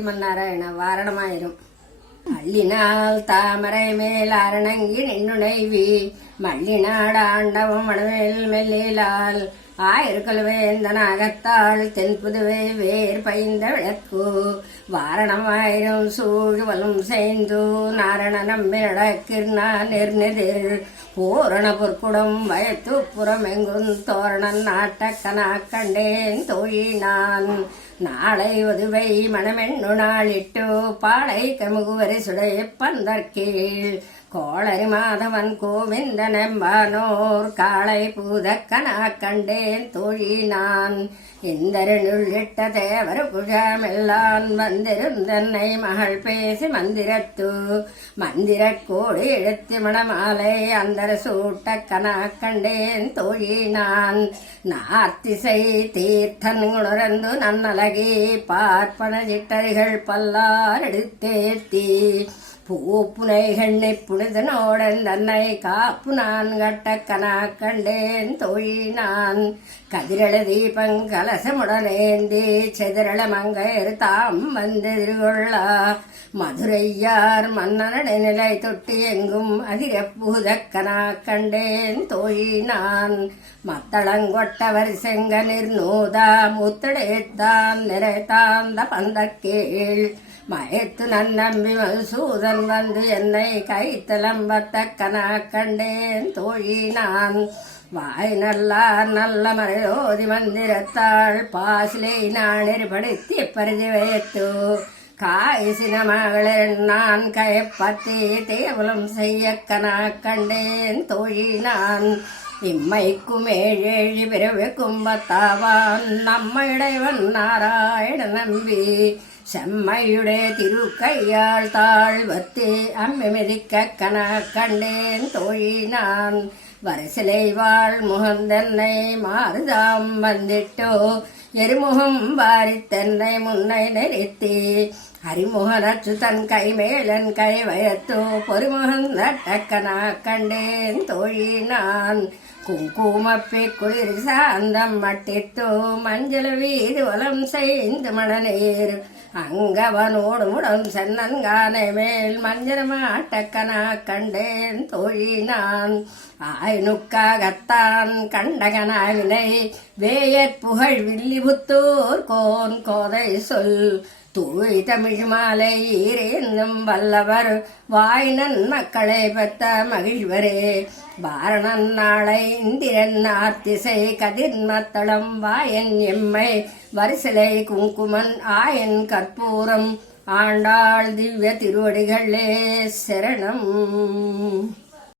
ஸ்ரீமன்னாராயண வாரணமாயிரும். அள்ளினால் தாமரை மேல் அரணங்கி நின்னுணைவி மல்லிநாடாண்டவம் மணமேல் மெல்லிலால் ஆயிரக்கல் வேந்தனாகத்தாள் தென்புதுவை வேர் பைந்த விளக்கு வாரணமாயிரம் சூழ்வலும் செய்து நாரண நம்பி நடக்கின்றான் நெர்நெதிர் பூரண பொற்குடம் வயத்து புறமெங்கும் தோரணன் நாட்டக்கனா கண்டேன் தோழினான் நாளை ஒதுவை மணமெண்ணு நாளிட்டு பாளை கமுகுவரி சுடை பந்தற்கீழ் கோளரி மாதவன் கோவிந்தன் எம்பானோர் காளை பூதக்கனா கண்டேன் தோழினான் இந்தருள்ளிட்ட தேவர புஜாமெல்லான் வந்திருந்தன்னை மகள் பேசி மந்திர கோடி எடுத்து மணமாலை அந்தர சூட்டக்கனா கண்டேன் தோழினான் நாத்திசை தீர்த்தன் உணர்ந்து நன்னலகி பார்ப்பன சிட்டரிகள் பல்லார் எடுத்தேத்தி பூப்புனைகண்ணை புனிதனோடன் தன்னை காப்பு நான் கட்டக்கனா கண்டேன் தோழினான் கதிரள தீபங்கலசமுடனேந்தி செதிரள மங்கையர் தாம் வந்தெதிர்கொள்ள மதுரையார் மன்னனடை நிலை தொட்டி எங்கும் அதிரப்பூதக்கனா கண்டேன் தோழினான் மத்தளங்கொட்டவர் செங்கனிர் நூதா முத்தடைத்தான் நிறைத்தாந்த பந்தக்கீழ் மயத்து நன்னம்பி மதுசூதன் வந்து என்னை கைத்தலம்பத்தக்கனா கண்டேன் தோழினான் வாய் நல்ல மறையோதி மந்திரத்தாள் பாசிலை நாணிற்படுத்தி பரிதி வைத்து காய்சின மகளிர் நான் கைப்பற்றி தேவலம் செய்யக்கனா கண்டேன் தோழினான் இம்மைக்கும் ஏழேழி பிறவி கும்பத்தாவான் நம்மைடைவன் நாராயண நம்பி செம்மையுடைய திருக்கையாள் தாழ்வத்து அம்மி மிதிக்க கனா கண்டேன் தோழினான் வரிசிலை வாழ் முகந்தன்னை மாறுதாம் வந்திட்டோ எரிமுகம் வாரித்தென்னை முன்னை நெறித்தி ஹரிமுகனச்சு தன் கைமேலன் கை வயத்தோ பொறிமுகன் நட்டக்கனா கண்டேன் தோழினான் குங்குமப்பி குளிர் சாந்தம் மட்டித்தோ மஞ்சள் வீதி வலம் செய்து மணநீர் அங்கவனோடு முடம் சென்னன்கானை மேல் மஞ்சள் மாட்டக்கனா கண்டேன் தோழினான் ஆய்னுக்காகத்தான் கண்டகனாவினை வேயற் புகழ் வில்லிபுத்தூர் கோன் கோதை சொல் தூய் தமிழ் மாலை ஈரேந்தும் வல்லவர் வாய்நன் மக்களை பெற்ற மகிழ்வரே பாரணன் நாளை இந்திரன் ஆர்த்திசை கதிர் மத்தளம் வாயன் எம்மை வரிசிலை குங்குமன் ஆயன் கற்பூரம் ஆண்டாள் திவ்ய திருவடிகளே சரணம்.